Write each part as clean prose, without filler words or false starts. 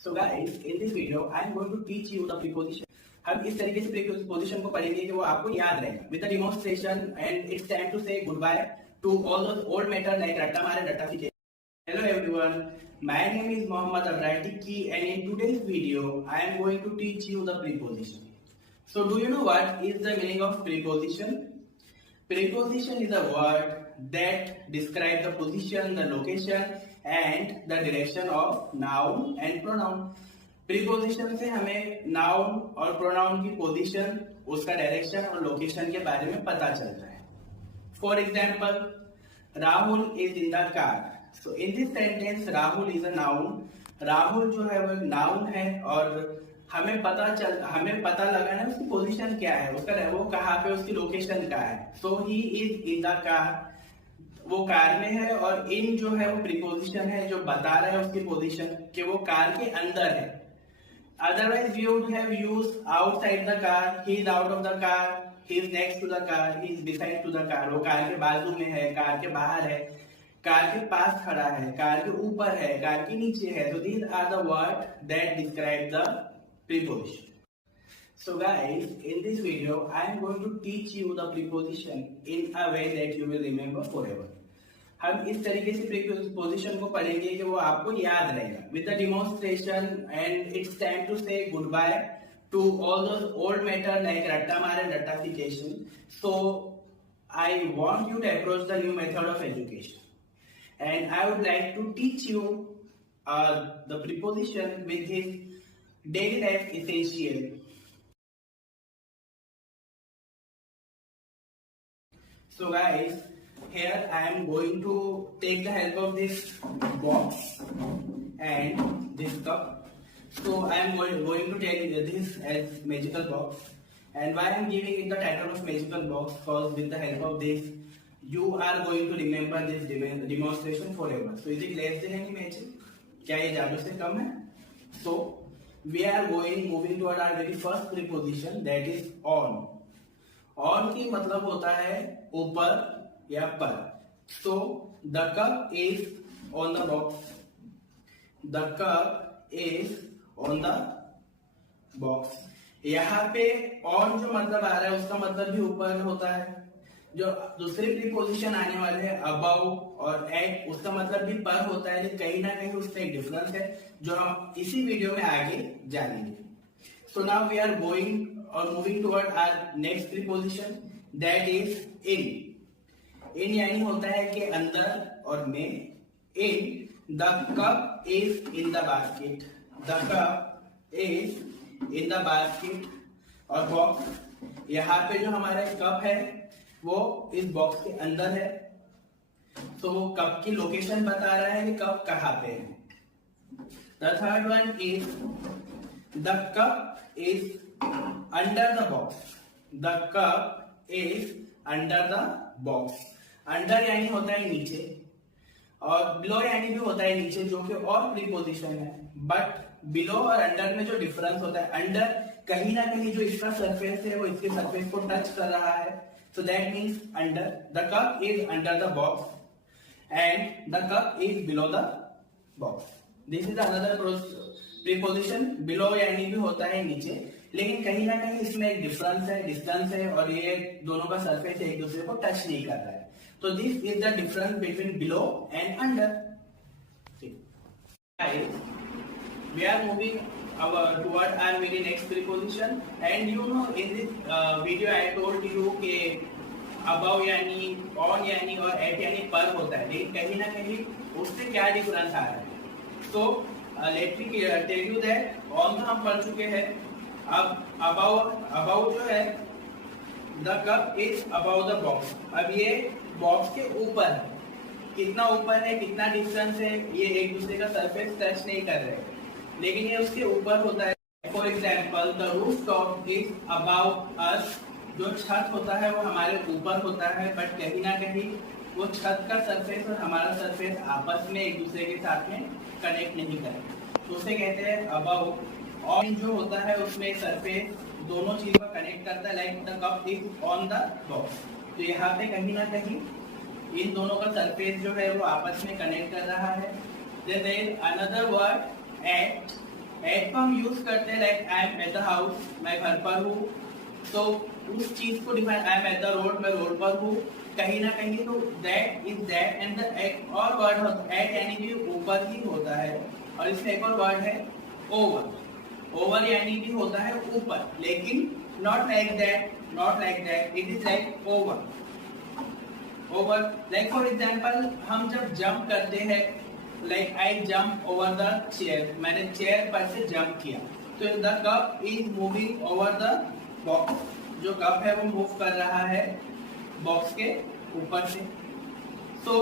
So guys, in this video, I am going to teach you the preposition. हम इस तरीके से preposition को पढ़ेंगे कि वो आपको याद रहेगा. With the demonstration, and it's time to say goodbye to all those old matter like रट्टा मारे रट्टा सीखे. Hello everyone, my name is Mohammad Abraitiki, and in today's video, I am going to teach you the preposition. So do you know what is the meaning of preposition? Preposition is a word that describes the position, the location and the direction of noun and pronoun. Preposition से हमें noun और pronoun की position, उसका direction और location के बारे में पता चलता है. For example, Rahul is in the car. So in this sentence, Rahul is a noun. Rahul जो है वो noun है और हमें पता लगाना है उसकी पोजीशन क्या है, उसका वो कहाँ पे, उसकी लोकेशन क्या है. So he is in the car, वो कार में है, और इन जो है वो प्रीपोजिशन है जो बता रहा है उसकी पोजीशन कि वो कार के अंदर है. Otherwise we would have used outside the car, he is out of the car, he is next to the car, he is beside to the car. वो कार के बाजू में है, कार के बाहर है, कार के पास खड़ा है, कार के ऊपर है, कार के नीचे है. So these are the words that describe the preposition. So guys, in this video I am going to teach you the preposition in a way that you will remember forever. हम इस तरीके से preposition को पढ़ेंगे कि वो आपको याद रहेगा. With the demonstration, and it's time to say goodbye to all those old matter like रट्टा मारे रट्टाfication. So I want you to approach the new method of education, and I would like to teach you the preposition with his daily life essential. So guys, here I am going to take the help of this box and this cup. So I am going to take this as magical box, and why I am giving it the title of magical box, because with the help of this you are going to remember this demonstration forever. So is it less than any magic? क्या ये जादू से कम है? So we are moving toward our very first preposition, that is on. On की मतलब होता है ऊपर या पर. So the cup is on the box. The cup is on the box. यहाँ पे on जो मतलब आ रहा है उसका मतलब भी ऊपर होता है. जो दूसरे प्रीपोजिशन आने वाले हैं above और at, उसका मतलब भी पर होता है. लेकिन कहीं ना कहीं उसका एक डिफरेंस है जो हम इसी वीडियो में आगे जानेंगे. So now we are going or moving toward our next preposition, that is in. in यानी होता है कि अंदर और में. in the cup is in the basket. The cup is in the basket. और box, यहाँ पे जो हमारा कप है वो इस बॉक्स के अंदर है. तो वो कप की लोकेशन बता रहा है कि कप कहाँ पे है. The third one is the cup is under the box. The cup is under the box. Under यानी होता है नीचे, और below यानी भी होता है नीचे, जो कि और प्रीपोजिशन है. बट below और under में जो डिफरेंस होता है, under कहीं ना कहीं जो इसका सरफेस है वो इसके सरफेस को टच कर रहा है. So that means under. The cup is under the box and the cup is below the box. This is another preposition. Below यानी भी होता है नीचे, लेकिन कहीं ना कहीं इसमें एक डिफरेंस है, डिस्टेंस है, और ये दोनों का सरफेस एक दूसरे को टच नहीं कर रहा है. तो this is the difference between below and under. We are moving toward our very next preposition, and you know in this video I told you कि above यानी on यानी और at यानी पर होता है, लेकिन कहीं ना कहीं उससे क्या डिफरेंस आ रहा है. So let me tell you that on तो हम पढ़ चुके हैं. अब above जो है, the cup is above the box. अब ये बॉक्स के ऊपर, कितना ऊपर है, कितना डिस्टेंस है, ये एक दूसरे का सरफेस टच नहीं कर रहे, लेकिन ये उसके ऊपर होता है. For example, the roof top is about us. जो छत होता है वो हमारे ऊपर होता है, बट कहीं ना कहीं वो छत का सरफेस और हमारा सरफेस आपस में एक दूसरे के साथ में कनेक्ट नहीं करे, तो उसे कहते हैं अबाउट. और जो होता है उसमें सरफेस दोनों चीज को कनेक्ट करता है, like the cup is on the box. तो यहाँ पे कहीं ना कहीं इन दोनों का सरफेस जो है वो आपस में कनेक्ट कर रहा है. There is another word at. At को हम यूज करते हैं like I am at the house, मैं घर पर हूँ, तो उस चीज को define, I am at the road, मैं रोड पर हूँ कहीं ना कहीं, तो that is that and the एक और वर्ड होता है एट यानी कि ऊपर ही होता है, और इसमें एक और वर्ड है ओवर, ओवर यानी कि होता है ऊपर, लेकिन not like that, it is like over, over. Like for example हम जब जंप करते हैं, like I jump over the chair, मैंने चेयर पर से जंप किया, तो the cup is moving over the box, जो कप है वो मूव कर रहा है बॉक्स के ऊपर से। So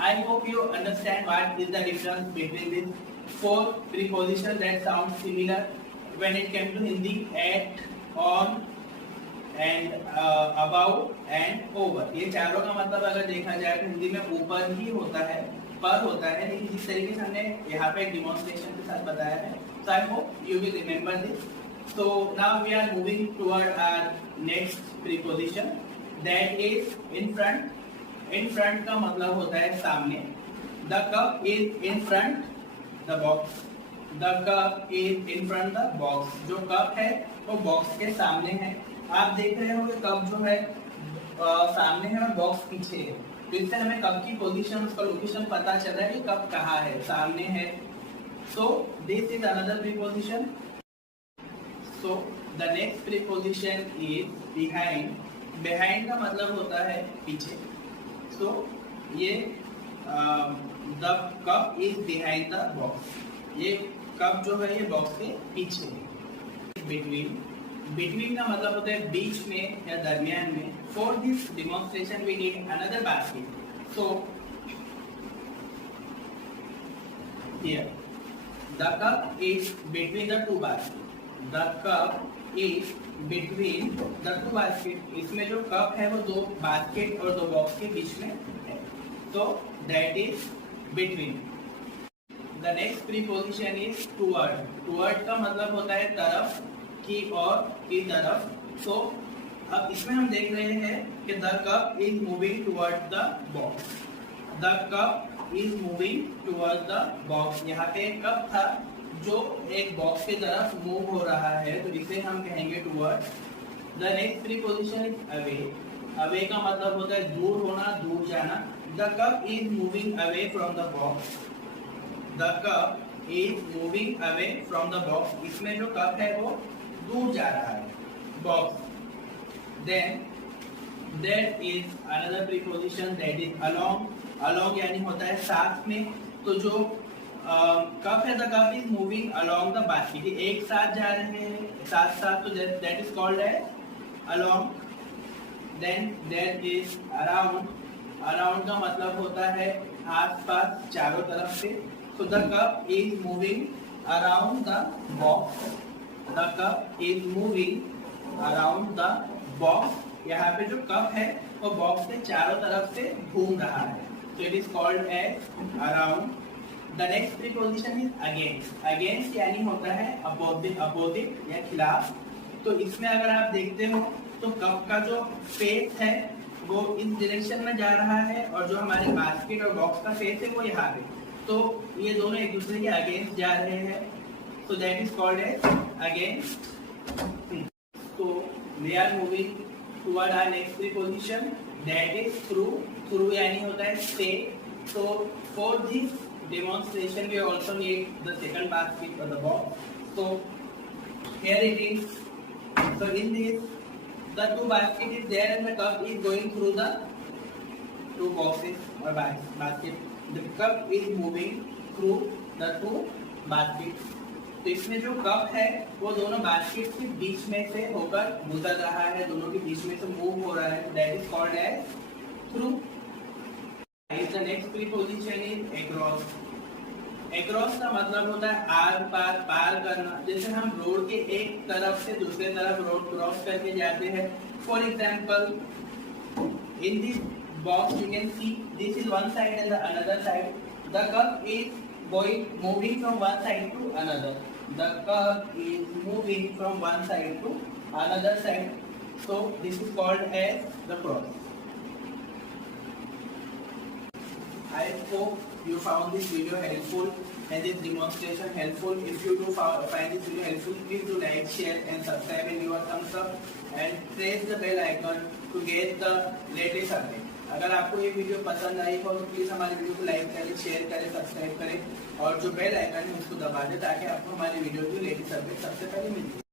I hope you understand what is the difference between this four preposition that sound similar when it come to Hindi, at, on and about and over. ये चारों का मतलब अगर देखा जाए तो हिंदी में ऊपर ही होता है, पर होता है, लेकिन जिस तरीके से हमने यहाँ पे डिमॉन्स्ट्रेशन के साथ बताया है, so I hope you will remember this. So now we are moving toward our next preposition, that is in front. In front का मतलब होता है सामने। The cup is in front the box. The cup is in front the box. जो cup है वो box के सामने है। आप देख रहे हो कि कप जो है सामने है और बॉक्स पीछे है, तो इससे हमें कप की पोजीशन, उसका लोकेशन पता चल रहा है कि कप कहाँ है, सामने है। So this is another preposition. So the next preposition is behind. Behind का मतलब होता है पीछे। सो ये the cup is behind the box, ये कप जो है ये बॉक्स के पीछे है। बिटवीन, बिटवीन का मतलब होता है बीच में या दरमियान में। For this demonstration we need another basket. So here the cup is between the two basket, the cup is between the two basket. इसमें जो कप है वो दो बास्केट और दो बॉक्स के बीच में है, तो that is between. The next preposition is toward. Toward का मतलब होता है तरफ, की और की तरफ। सो अब इसमें हम देख रहे हैं कि the cup is moving toward the box, the cup is moving toward the box. यहाँ पे एक कप था जो एक बॉक्स की तरफ मूव हो रहा है, तो इसे हम कहेंगे toward. The next preposition is away. Away का मतलब होता है दूर होना, दूर जाना। The cup is moving away from the box, the cup is moving away from the box. इसमें जो कप है वो दूर जा रहा है box. Then that is another preposition that is along. Along यानी होता है साथ में, तो जो कप है the cup is moving along the basket, एक साथ जा रहे हैं साथ साथ, तो that is called as along. Then that is around. Around का मतलब होता है आस पास, चारों तरफ से। So the cup is moving around the box. The cup is moving around the box. यहाँ पे जो कप है वो बॉक्स के चारों तरफ से घूम रहा है, so it is called as around. The next preposition is against. Against यानी होता है opposite या खिलाफ। तो इसमें अगर आप देखते हो तो कप का जो फेस है वो इस डायरेक्शन में जा रहा है, और जो हमारे बास्केट और बॉक्स का फेस है वो यहाँ पे, तो ये दोनों एक दूसरे के अगेंस्ट जा रहे हैं, so that is called as against. So we are moving toward our next preposition, that is through. Through यानी होता है से। So for this demonstration we also need the second basket or the box. So here it is. So in this the two basket is there and the cup is going through the two boxes or basket. The cup is moving through the two baskets. तो इसमें जो cup है वो दोनों basket के बीच में से होकर गुजर रहा है, दोनों के बीच में से मूव हो रहा है, that is called as through. The next preposition is across. Across का मतलब होता है आर पार, पार करना। जैसे हम रोड के एक तरफ से दूसरे तरफ रोड क्रॉस करके जाते हैं। For example in this box you can see this is one side and the another side. The cup is moving from one side to another. The cup is moving from one side to another side. So this is called as the cross. I hope you found this video helpful. and this demonstration helpful. If you do find this video helpful, please do like, share and subscribe and give a thumbs up and press the bell icon to get the latest update. अगर आपको ये video पसंद आई हो तो please हमारे video को like करें, share करें, सब्सक्राइब करें और जो बेल आइकन है उसको दबा दें ताकि आपको हमारी वीडियो की लेटेस्ट अपडेट सबसे पहले मिल जाए।